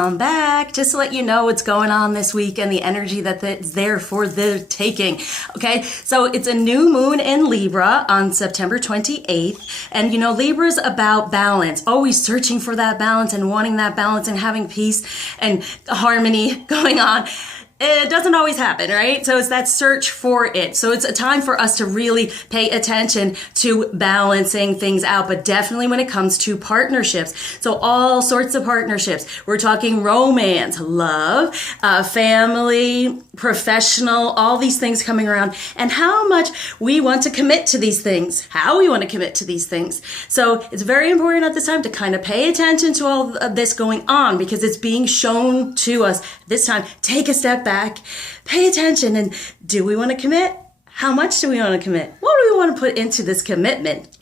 I'm back just to let you know what's going on this week and the energy that's there for the taking. Okay, so it's a new moon in Libra on September 28th. And you know, Libra's about balance, always searching for that balance and wanting that balance and having peace and harmony going on. It doesn't always happen, right? So it's that search for it. So it's a time for us to really pay attention to balancing things out, but definitely when it comes to partnerships. So all sorts of partnerships. We're talking romance, love, family, professional, all these things coming around, and how much we want to commit to these things, how we want to commit to these things. So it's very important at this time to kind of pay attention to all of this going on because it's being shown to us this time. Take a step back, pay attention, and do we want to commit? How much do we want to commit? What do we want to put into this commitment?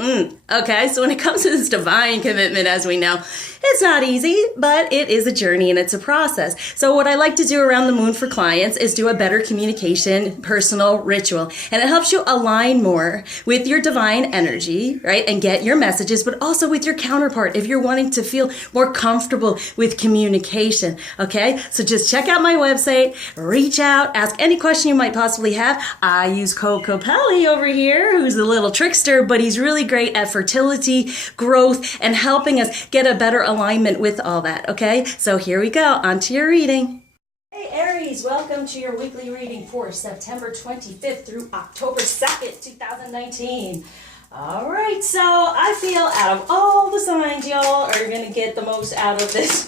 Okay, so when it comes to this divine commitment, as we know, it's not easy, but it is a journey and it's a process. So what I like to do around the moon for clients is do a better communication, personal ritual. And it helps you align more with your divine energy, right? And get your messages, but also with your counterpart if you're wanting to feel more comfortable with communication, okay? So just check out my website, reach out, ask any question you might possibly have. I use Coco Pelli over here, who's a little trickster, but he's really great at fertility, growth, and helping us get a better alignment with all that, okay? So here we go, on to your reading. Hey Aries, welcome to your weekly reading for September 25th through October 2nd, 2019. All right, so I feel out of all the signs, y'all are going to get the most out of this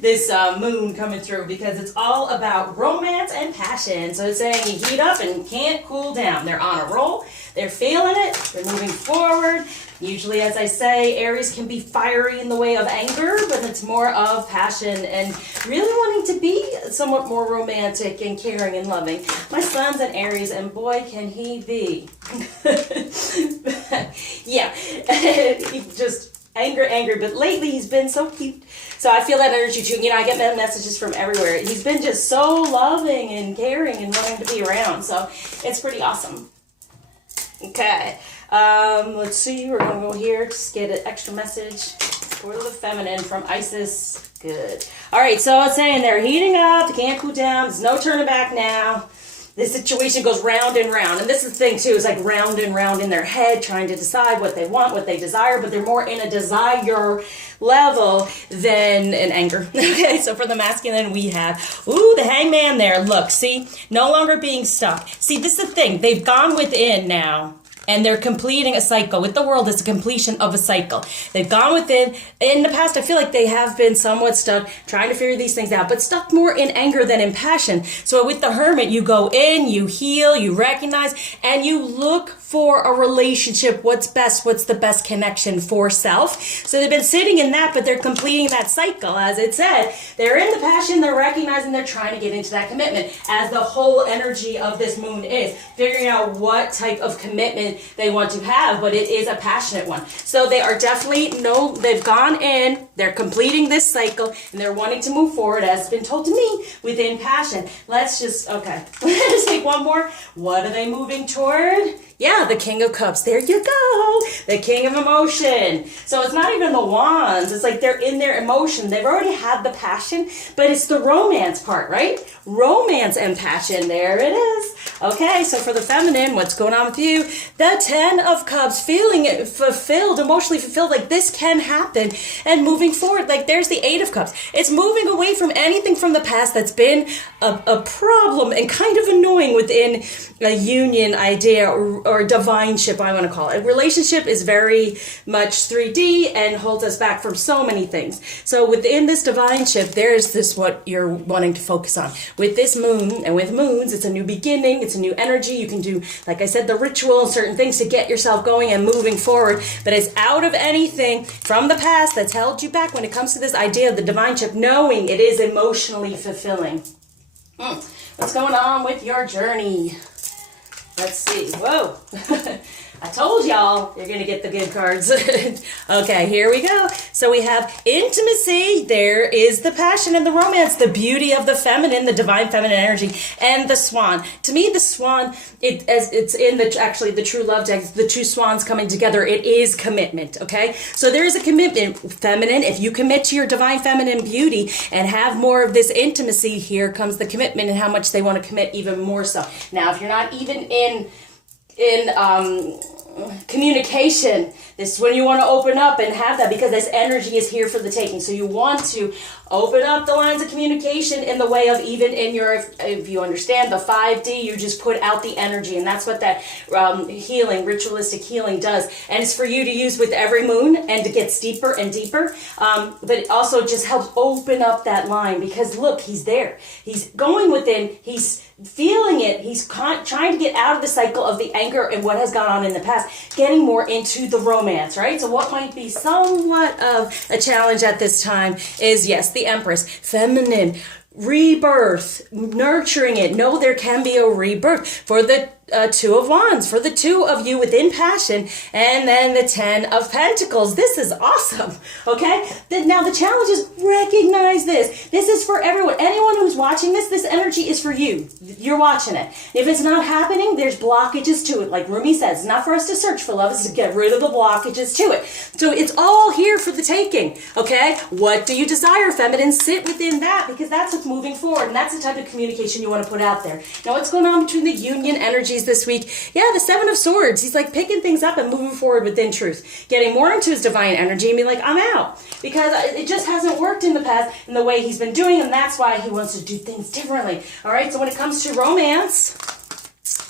this moon coming through because it's all about romance and passion. So it's saying you heat up and can't cool down. They're on a roll. They're feeling it. They're moving forward. Usually, as I say, Aries can be fiery in the way of anger, but it's more of passion and really wanting to be somewhat more romantic and caring and loving. My son's an Aries, and boy, can he be. Yeah, he just angry, but lately he's been so cute. So I feel that energy too. You know, I get messages from everywhere. He's been just so loving and caring and wanting to be around. So it's pretty awesome. Okay, let's see. We're going to go here. Just get an extra message for the feminine from Isis. Good. All right, so it's saying they're heating up. They can't cool down. There's no turning back now. This situation goes round and round. And this is the thing, too, is like round and round in their head, trying to decide what they want, what they desire, but they're more in a desire level than an anger. Okay, so for the masculine, we have, the hangman there. Look, see, no longer being stuck. See, this is the thing. They've gone within now. And they're completing a cycle. With the world, it's a completion of a cycle. They've gone within. In the past, I feel like they have been somewhat stuck, trying to figure these things out, but stuck more in anger than in passion. So with the hermit, you go in, you heal, you recognize, and you look for a relationship. What's best? What's the best connection for self? So they've been sitting in that, but they're completing that cycle. As it said, they're in the passion, they're recognizing, they're trying to get into that commitment. As the whole energy of this moon is, figuring out what type of commitment they want to have, but it is a passionate one. So they are definitely, they've gone in, they're completing this cycle, and they're wanting to move forward, as has been told to me, within passion. Let's just take one more. What are they moving toward? Yeah, the King of Cups. There you go. The King of Emotion. So it's not even the Wands. It's like they're in their emotion. They've already had the passion, but it's the romance part, right? Romance and passion. There it is. Okay, so for the feminine, what's going on with you? The 10 of Cups, feeling fulfilled, emotionally fulfilled, like this can happen. And moving forward, like there's the 8 of Cups. It's moving away from anything from the past that's been a problem and kind of annoying within a union idea or divineship, I want to call it. A relationship is very much 3D and holds us back from so many things. So within this divineship, there's this what you're wanting to focus on. With this moon, and with moons, it's a new beginning, it's a new energy. You can do, like I said, the ritual, certain things to get yourself going and moving forward. But it's out of anything from the past that's held you back when it comes to this idea of the divineship, knowing it is emotionally fulfilling. What's going on with your journey? Let's see. Whoa. I told y'all you're going to get the good cards. Okay, here we go. So we have intimacy. There is the passion and the romance, the beauty of the feminine, the divine feminine energy, and the swan. To me, the swan, it's in the true love text, the two swans coming together. It is commitment, okay? So there is a commitment, feminine. If you commit to your divine feminine beauty and have more of this intimacy, here comes the commitment and how much they want to commit even more so. Now, if you're not even in communication, this is when you want to open up and have that, because this energy is here for the taking. So you want to open up the lines of communication in the way of, even in your, if you understand the 5D, you just put out the energy, and that's what that healing, ritualistic healing does. And it's for you to use with every moon and to get deeper and deeper. But it also just helps open up that line, because look, he's there. He's going within. He's feeling it. He's trying to get out of the cycle of the anger and what has gone on in the past, getting more into the romance, right? So what might be somewhat of a challenge at this time is, yes, the Empress, feminine, rebirth, nurturing it. No, there can be a rebirth for the Two of Wands, for the two of you within passion, and then the 10 of Pentacles. This is awesome, okay? Now the challenge is recognize this. This is for everyone. Anyone who's watching this energy is for you. You're watching it. If it's not happening, there's blockages to it. Like Rumi says, it's not for us to search for love, it's to get rid of the blockages to it. So it's all here for the taking, okay? What do you desire, feminine? Sit within that, because that's what's moving forward, and that's the type of communication you want to put out there. Now, what's going on between the union energies this week? Yeah, the 7 of Swords. He's like picking things up and moving forward within truth, getting more into his divine energy and be like, I'm out, because it just hasn't worked in the past in the way he's been doing, and that's why he wants to do things differently. All right, so when it comes to romance,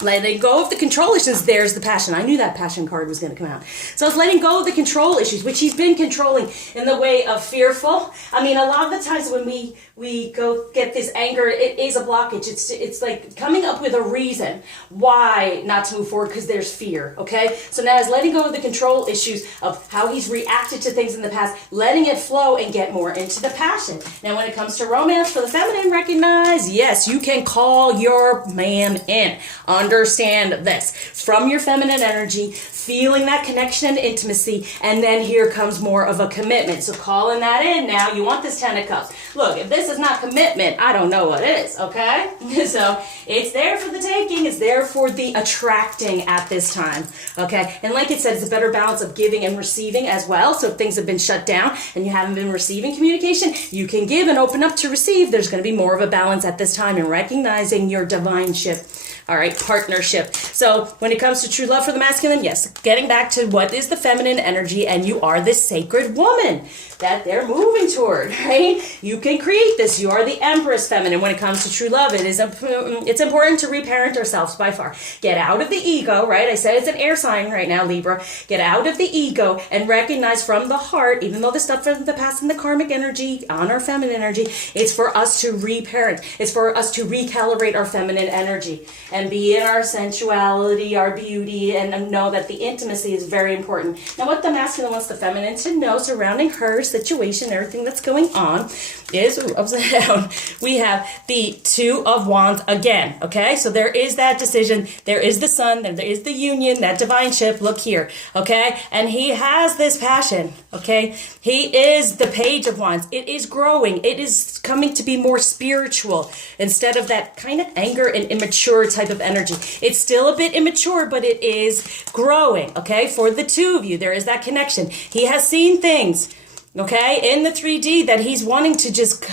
letting go of the control issues, there's the passion. I knew that passion card was going to come out. So it's letting go of the control issues, which he's been controlling in the way of fearful. I mean, a lot of the times when we go get this anger, it is a blockage. It's like coming up with a reason why not to move forward, because there's fear, okay? So now he's letting go of the control issues of how he's reacted to things in the past, letting it flow and get more into the passion. Now, when it comes to romance for the feminine, recognize, yes, you can call your man in. Understand this. From your feminine energy, feeling that connection and intimacy, and then here comes more of a commitment. So calling that in now. You want this 10 of Cups. Look, if this is not commitment, I don't know what is, okay? So it's there for the taking. It's there for the attracting at this time, okay? And like it said, it's a better balance of giving and receiving as well. So if things have been shut down and you haven't been receiving communication, you can give and open up to receive. There's going to be more of a balance at this time in recognizing your divine ship. All right, partnership. So when it comes to true love for the masculine, yes, getting back to what is the feminine energy, and you are this sacred woman that they're moving toward, right? You can create this. You are the Empress feminine. When it comes to true love, it's important to reparent ourselves by far. Get out of the ego, right? I said it's an air sign right now, Libra. Get out of the ego and recognize from the heart, even though the stuff from the past and the karmic energy on our feminine energy, it's for us to reparent. It's for us to recalibrate our feminine energy and be in our sensuality, our beauty, and know that the intimacy is very important. Now, what the masculine wants the feminine to know surrounding her situation, everything that's going on, is, upside down, we have the 2 of Wands again, okay? So there is that decision, there is the sun, there is the union, that divine ship, look here, okay? And he has this passion, okay? He is the Page of Wands. It is growing. It is coming to be more spiritual instead of that kind of anger and immature type of energy. It's still a bit immature, but it is growing, okay? For the two of you, there is that connection. He has seen things, okay, in the 3D that he's wanting to just,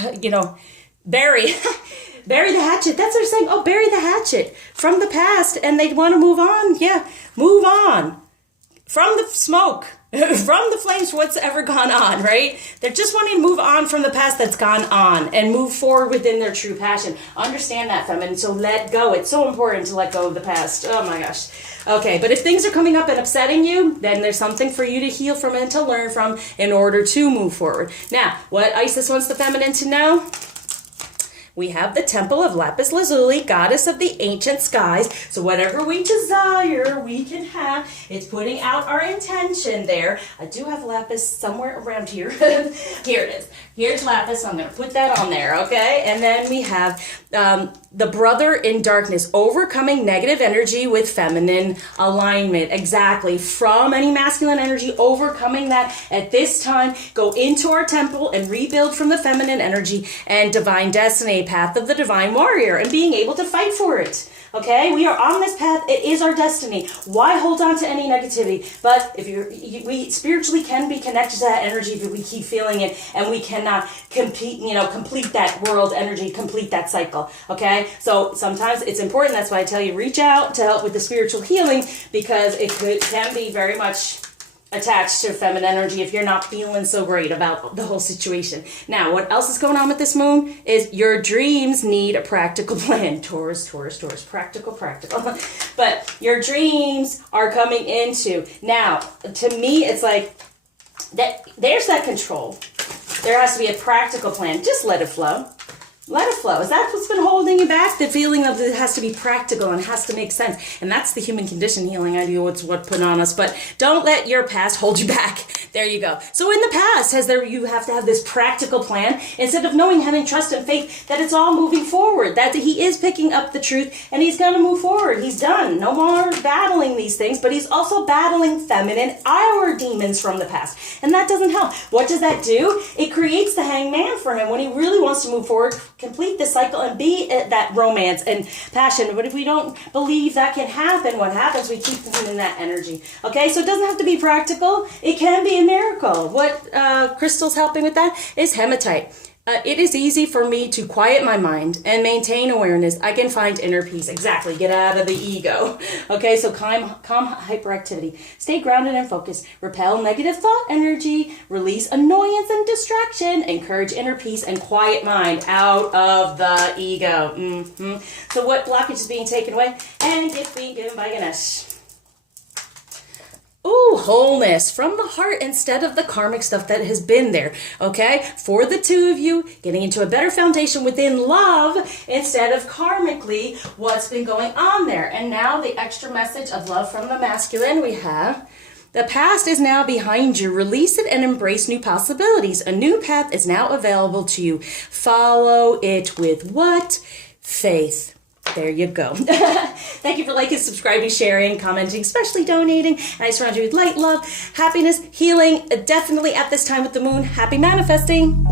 bury. Bury the hatchet. That's what they're saying. Oh, bury the hatchet from the past, and they want to move on. Yeah, move on from the smoke, from the flames, what's ever gone on, right? They're just wanting to move on from the past that's gone on and move forward within their true passion. Understand that, feminine. So let go. It's so important to let go of the past. Oh my gosh. Okay, but if things are coming up and upsetting you, then there's something for you to heal from and to learn from in order to move forward. Now, what Isis wants the feminine to know? we have the temple of Lapis Lazuli, goddess of the ancient skies. So whatever we desire, we can have. It's putting out our intention there. I do have lapis somewhere around here. Here it is. Here's lapis. I'm going to put that on there, okay? And then we have the brother in darkness, overcoming negative energy with feminine alignment. Exactly. From any masculine energy, overcoming that at this time, go into our temple and rebuild from the feminine energy and divine destiny, path of the divine warrior, and being able to fight for it. Okay, we are on this path. It is our destiny. Why hold on to any negativity? But if we spiritually can be connected to that energy if we keep feeling it, and we cannot complete that world energy, complete that cycle. Okay, so sometimes it's important. That's why I tell you, reach out to help with the spiritual healing, because it can be very much attached to feminine energy if you're not feeling so great about the whole situation. Now, what else is going on with this moon is your dreams need a practical plan. Taurus, practical. But your dreams are coming into. Now, to me, it's like that. There's that control. There has to be a practical plan. Just let it flow. Let it flow. Is that what's been holding you back? The feeling of it has to be practical and has to make sense. And that's the human condition healing idea, what's put on us. But don't let your past hold you back. There you go. So in the past, you have to have this practical plan instead of having trust and faith that it's all moving forward, that he is picking up the truth and he's going to move forward. He's done. No more battling these things, but he's also battling feminine, our demons from the past. And that doesn't help. What does that do? It creates the hangman for him when he really wants to move forward, complete the cycle, and be that romance and passion. But if we don't believe that can happen, what happens? We keep him in that energy. Okay, so it doesn't have to be practical. It can be a miracle. What crystal's helping with that is hematite. It is easy for me to quiet my mind and maintain awareness. I can find inner peace. Exactly. Get out of the ego. Okay, so calm hyperactivity. Stay grounded and focused. Repel negative thought energy. Release annoyance and distraction. Encourage inner peace and quiet mind out of the ego. So what blockage is being taken away? And gift being given by Ganesh. Ooh, wholeness from the heart instead of the karmic stuff that has been there, okay? For the two of you, getting into a better foundation within love instead of karmically what's been going on there. And now the extra message of love from the masculine we have. The past is now behind you. Release it and embrace new possibilities. A new path is now available to you. Follow it with what? Faith. There you go. Thank you for liking, subscribing, sharing, commenting, especially donating. And I surround you with light, love, happiness, healing. Definitely at this time with the moon. Happy manifesting.